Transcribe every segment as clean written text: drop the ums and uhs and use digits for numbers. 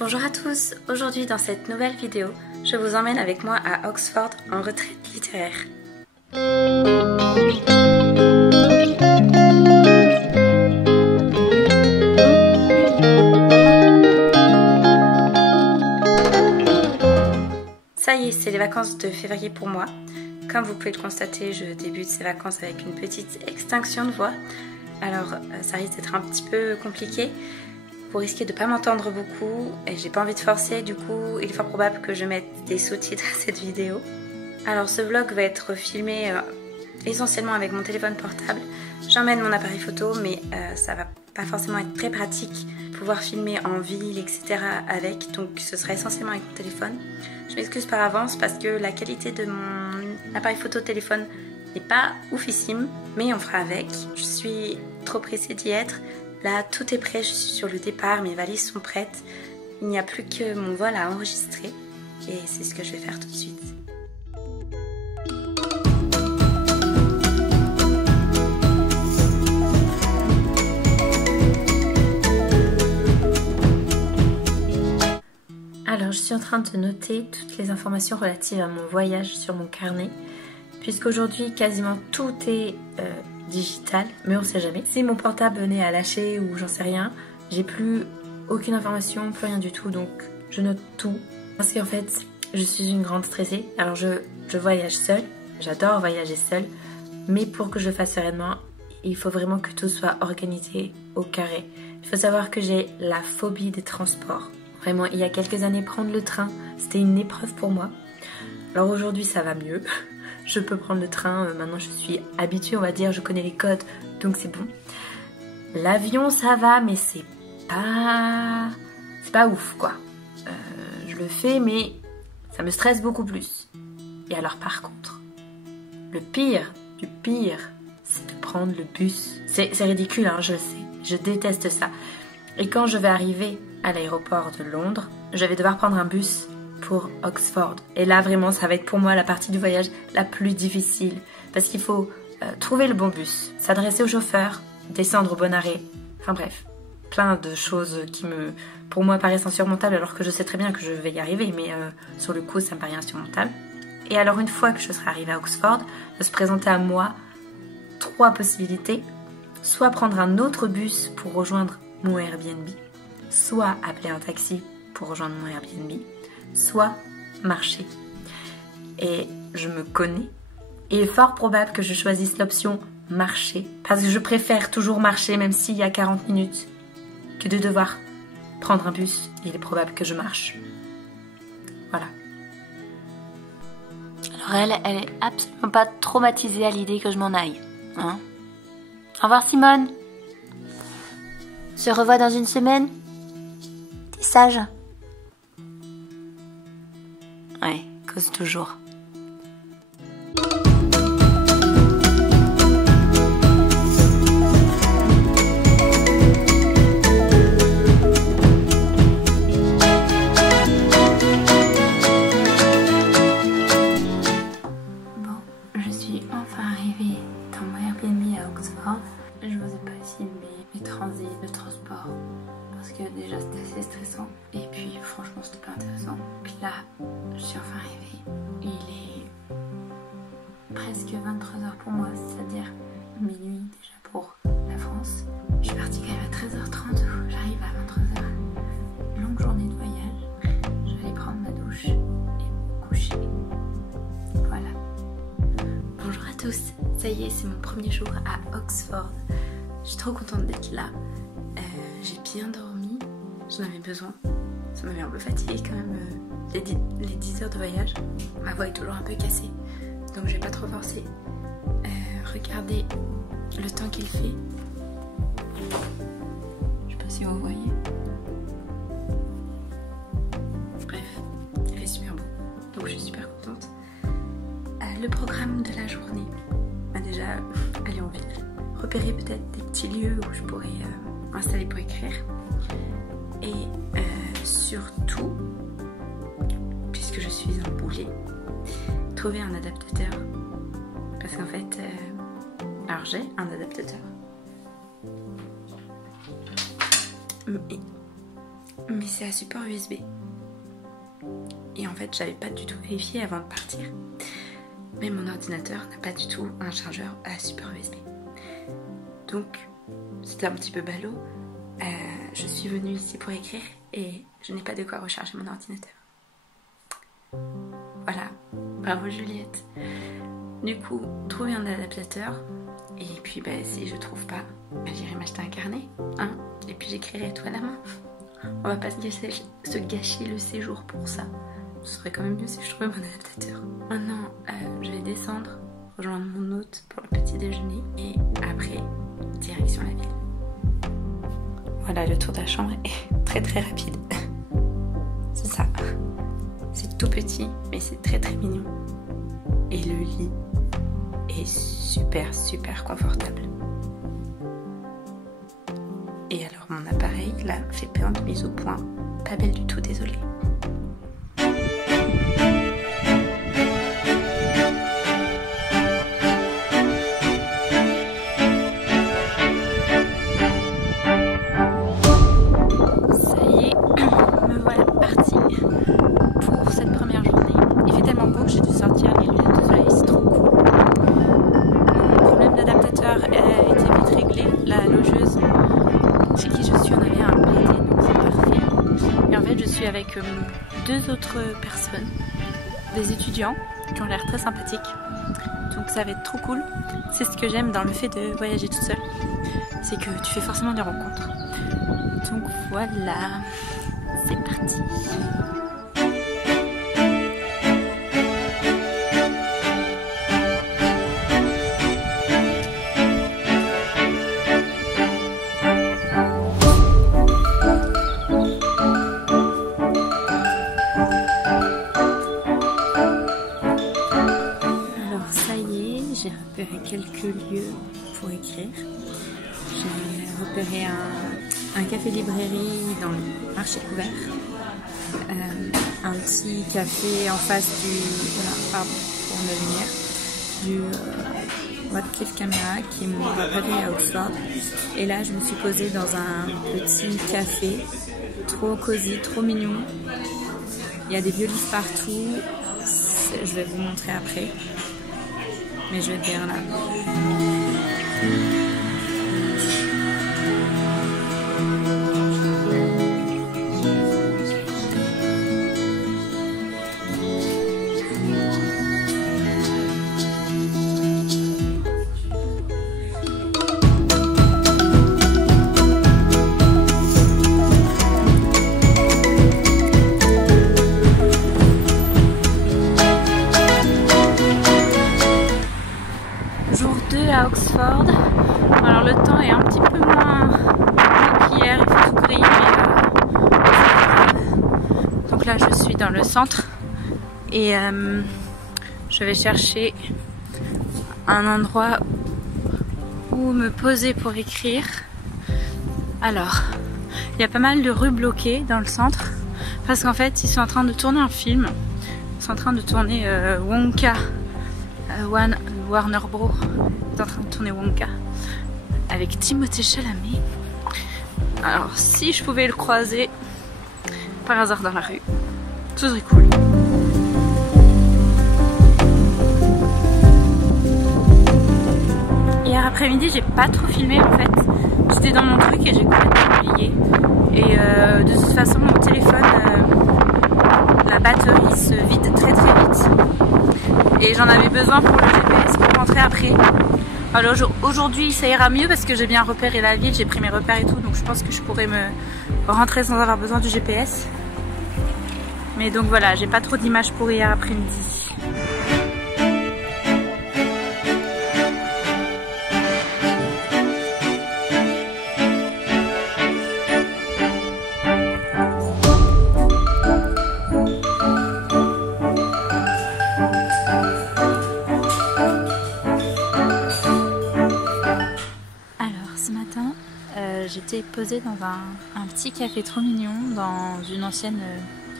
Bonjour à tous, aujourd'hui dans cette nouvelle vidéo, je vous emmène avec moi à Oxford en retraite littéraire. Ça y est, c'est les vacances de février pour moi. Comme vous pouvez le constater, je débute ces vacances avec une petite extinction de voix. Alors ça risque d'être un petit peu compliqué. Vous risquez de ne pas m'entendre beaucoup et j'ai pas envie de forcer, du coup il est fort probable que je mette des sous-titres à cette vidéo. Alors ce vlog va être filmé essentiellement avec mon téléphone portable. J'emmène mon appareil photo mais ça va pas forcément être très pratique, pouvoir filmer en ville etc. avec, donc ce sera essentiellement avec mon téléphone. Je m'excuse par avance parce que la qualité de mon appareil photo téléphone n'est pas oufissime, mais on fera avec. Je suis trop pressée d'y être. Là, tout est prêt, je suis sur le départ, mes valises sont prêtes. Il n'y a plus que mon vol à enregistrer et c'est ce que je vais faire tout de suite. Alors, je suis en train de noter toutes les informations relatives à mon voyage sur mon carnet, puisqu'aujourd'hui, quasiment tout est digital, mais on sait jamais. Si mon portable venait à lâcher ou j'en sais rien, j'ai plus aucune information, plus rien du tout, donc je note tout. Parce qu'en fait, je suis une grande stressée, alors je voyage seule, j'adore voyager seule, mais pour que je le fasse sereinement, il faut vraiment que tout soit organisé au carré. Il faut savoir que j'ai la phobie des transports. Vraiment, il y a quelques années, prendre le train, c'était une épreuve pour moi. Alors aujourd'hui, ça va mieux. Je peux prendre le train, maintenant je suis habituée, on va dire, je connais les codes, donc c'est bon. L'avion, ça va, mais c'est pas ouf, quoi. Je le fais, mais ça me stresse beaucoup plus. Et alors par contre, le pire du pire, c'est de prendre le bus. C'est ridicule, hein, je le sais, je déteste ça. Et quand je vais arriver à l'aéroport de Londres, je vais devoir prendre un bus pour Oxford. Et là, vraiment, ça va être pour moi la partie du voyage la plus difficile. Parce qu'il faut trouver le bon bus, s'adresser au chauffeur, descendre au bon arrêt. Enfin bref, plein de choses qui pour moi, paraissent insurmontables alors que je sais très bien que je vais y arriver. Mais sur le coup, ça me paraît insurmontable. Et alors, une fois que je serai arrivée à Oxford, va se présenter à moi 3 possibilités. Soit prendre un autre bus pour rejoindre mon Airbnb, soit appeler un taxi pour rejoindre mon Airbnb, soit marcher. Et je me connais. Il est fort probable que je choisisse l'option marcher. Parce que je préfère toujours marcher même s'il y a 40 minutes que de devoir prendre un bus. Il est probable que je marche. Voilà. Alors elle est absolument pas traumatisée à l'idée que je m'en aille. Hein? Au revoir Simone. Se revoit dans une semaine. T'es sage? Ouais, cause toujours. Bon, je suis enfin arrivée dans mon Airbnb à Oxford. Je vous ai pas filmé mes transits de transport parce que déjà c'était assez stressant et puis franchement c'était pas intéressant. Puis là, je suis enfin arrivée. Il est presque 23h pour moi, c'est-à-dire minuit déjà pour la France. Je suis partie quand même à 13h30, j'arrive à 23h. Longue journée de voyage. Je vais aller prendre ma douche et me coucher. Voilà. Bonjour à tous, ça y est, c'est mon premier jour à Oxford. Je suis trop contente d'être là. J'ai bien dormi, j'en avais besoin. Ça m'avait un peu fatiguée quand même les 10 heures de voyage. Ma voix est toujours un peu cassée, donc je vais pas trop forcer. Regardez le temps qu'il fait. Je sais pas si vous voyez. Bref, il fait super beau, donc je suis super contente. Le programme de la journée, déjà aller en ville, repérer peut-être des petits lieux où je pourrais m'installer pour écrire. Et surtout, puisque je suis un boulet, trouver un adaptateur. Parce qu'en fait, alors j'ai un adaptateur. mais c'est à support USB. Et en fait, j'avais pas du tout vérifié avant de partir. Mais mon ordinateur n'a pas du tout un chargeur à support USB. Donc, c'était un petit peu ballot. Je suis venue ici pour écrire et je n'ai pas de quoi recharger mon ordinateur. Voilà, bravo Juliette. Du coup, trouver un adaptateur. Et puis, si je trouve pas, j'irai m'acheter un carnet. Hein, et puis j'écrirai tout à la main. On va pas se gâcher le séjour pour ça. Ce serait quand même mieux si je trouvais mon adaptateur. Maintenant, je vais descendre, rejoindre mon hôte pour le petit déjeuner. Et après, direction la ville. Voilà, le tour de la chambre est très très rapide. C'est ça. C'est tout petit, mais c'est très très mignon. Et le lit est super super confortable. Et alors mon appareil là fait plein de mises au point. Pas belle du tout, désolée. Avec deux autres personnes, des étudiants qui ont l'air très sympathiques, donc ça va être trop cool. C'est ce que j'aime dans le fait de voyager toute seule, c'est que tu fais forcément des rencontres. Donc voilà, c'est parti. Quelques lieux pour écrire. J'ai repéré un café-librairie dans le marché couvert, un petit café en face du Radcliffe Camera qui m'a repéré à Oxford. Et là, je me suis posée dans un petit café trop cosy, trop mignon. Il y a des vieux livres partout. Je vais vous montrer après. Mais je vais bien là. À Oxford. Alors le temps est un petit peu moins qu'hier, il fait tout gris, mais donc là je suis dans le centre et je vais chercher un endroit où me poser pour écrire. Alors, il y a pas mal de rues bloquées dans le centre parce qu'en fait ils sont en train de tourner un film. Ils sont en train de tourner Wonka. Warner Bros est en train de tourner Wonka avec Timothée Chalamet. Alors si je pouvais le croiser par hasard dans la rue, ce serait cool. Hier après-midi j'ai pas trop filmé en fait. J'étais dans mon truc et j'ai complètement oublié. Et de toute façon mon téléphone, la batterie se vide très très vite. Et j'en avais besoin pour le GPS pour rentrer après. Alors aujourd'hui ça ira mieux parce que j'ai bien repéré la ville, j'ai pris mes repères et tout, donc je pense que je pourrais me rentrer sans avoir besoin du GPS. Mais donc voilà, j'ai pas trop d'images pour hier après-midi. J'étais posée dans un petit café trop mignon dans une ancienne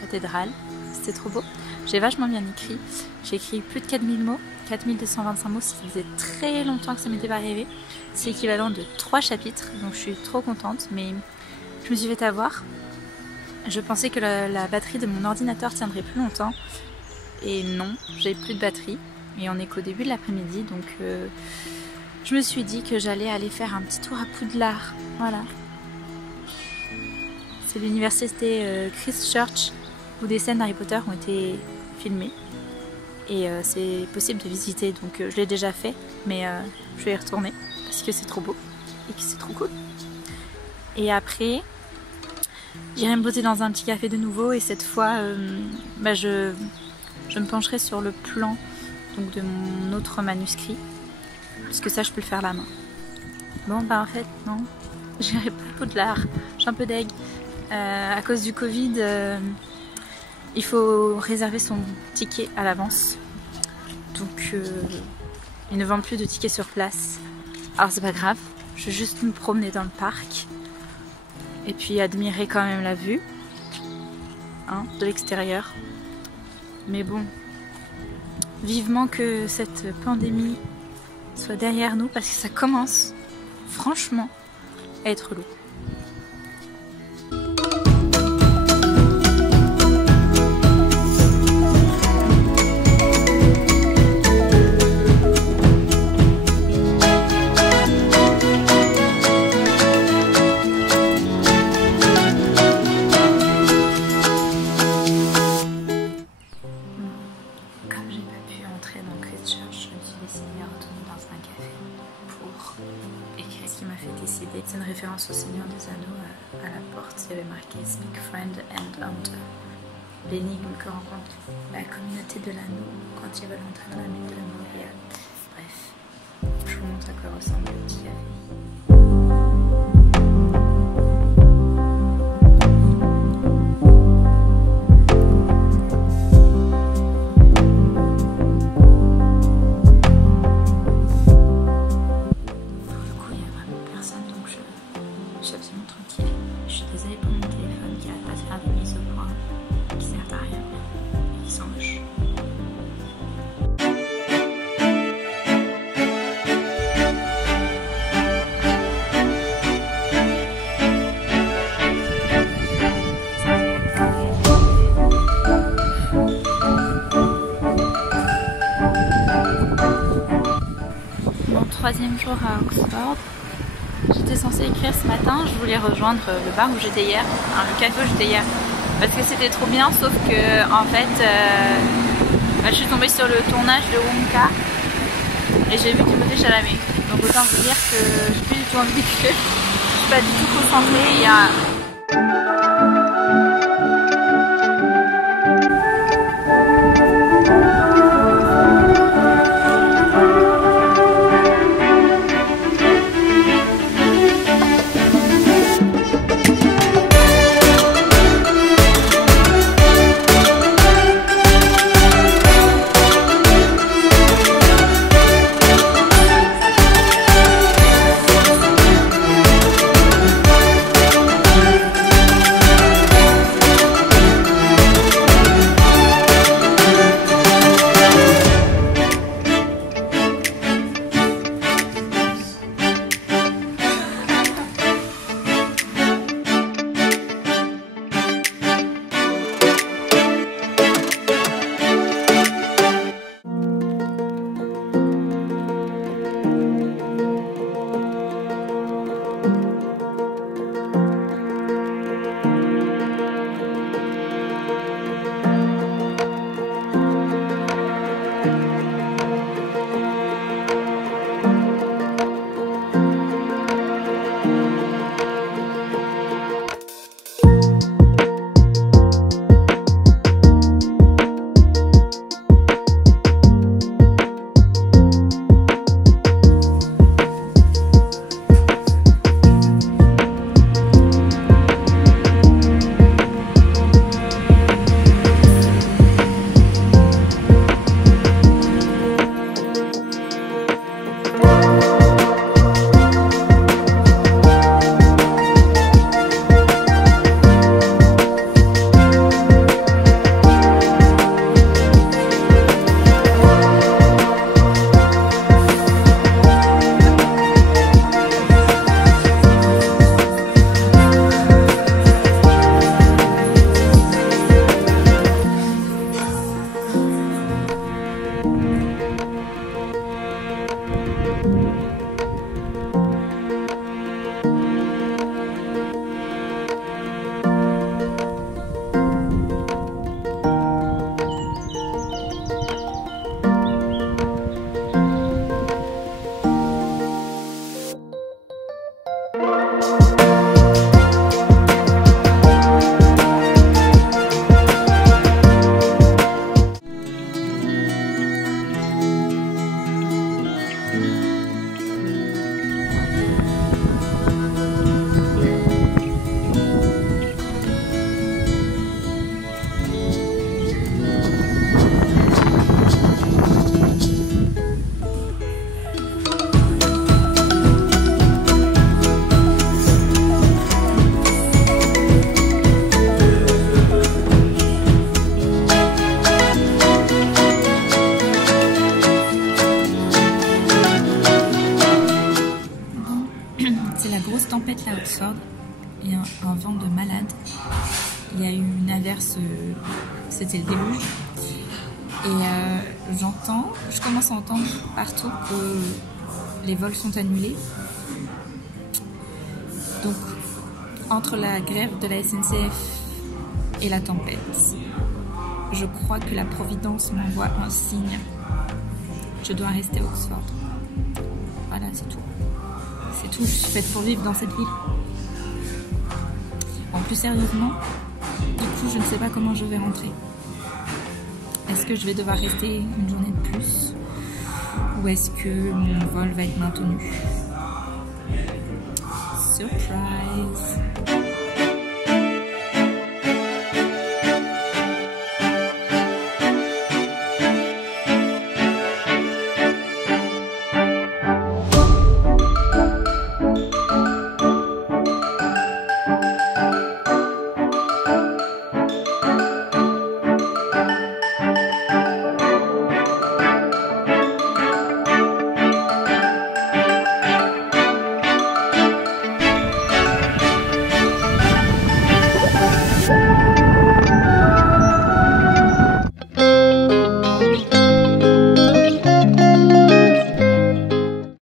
cathédrale. C'était trop beau. J'ai vachement bien écrit. J'ai écrit plus de 4000 mots, 4225 mots. Ça faisait très longtemps que ça m'était pas arrivé. C'est équivalent de 3 chapitres, donc je suis trop contente. Mais je me suis fait avoir. Je pensais que la batterie de mon ordinateur tiendrait plus longtemps. Et non, j'ai plus de batterie. Et on est qu'au début de l'après-midi, donc je me suis dit que j'allais aller faire un petit tour à Poudlard. Voilà. C'est l'université Christchurch où des scènes d'Harry Potter ont été filmées. Et c'est possible de visiter, donc je l'ai déjà fait, mais je vais y retourner parce que c'est trop beau et que c'est trop cool. Et après, j'irai me poser dans un petit café de nouveau et cette fois, je me pencherai sur le plan donc, de mon autre manuscrit, parce que ça je peux le faire à la main. Bon en fait non, j'irai pas à Poudlard, j'ai un peu deg. À cause du Covid, il faut réserver son ticket à l'avance. Donc ils ne vendent plus de tickets sur place. Alors c'est pas grave, je vais juste me promener dans le parc. Et puis admirer quand même la vue hein, de l'extérieur. Mais bon, vivement que cette pandémie soit derrière nous parce que ça commence franchement à être lourd. C'est une référence au Seigneur des Anneaux. À la porte, il y avait marqué Speak Friend and Hunter. L'énigme que rencontre la communauté de l'anneau quand ils veulent entrer dans la mine de Montréal. Bref, je vous montre à quoi ressemble le petit café. Troisième jour à Oxford. J'étais censée écrire ce matin, je voulais rejoindre le bar où j'étais hier, le café où j'étais hier, parce que c'était trop bien, sauf que en fait je suis tombée sur le tournage de Wonka et j'ai vu Timothée Chalamet. Donc autant vous dire que j'ai plus du tout envie d'écrire, je suis pas du tout concentrée, il y a... une averse, c'était le déluge. Et je commence à entendre partout que les vols sont annulés. Donc, entre la grève de la SNCF et la tempête, je crois que la Providence m'envoie un signe. Je dois rester à Oxford. Voilà, c'est tout. C'est tout, je suis faite pour vivre dans cette ville. Bon, plus sérieusement, du coup, je ne sais pas comment je vais rentrer. Est-ce que je vais devoir rester une journée de plus? Ou est-ce que mon vol va être maintenu? Surprise!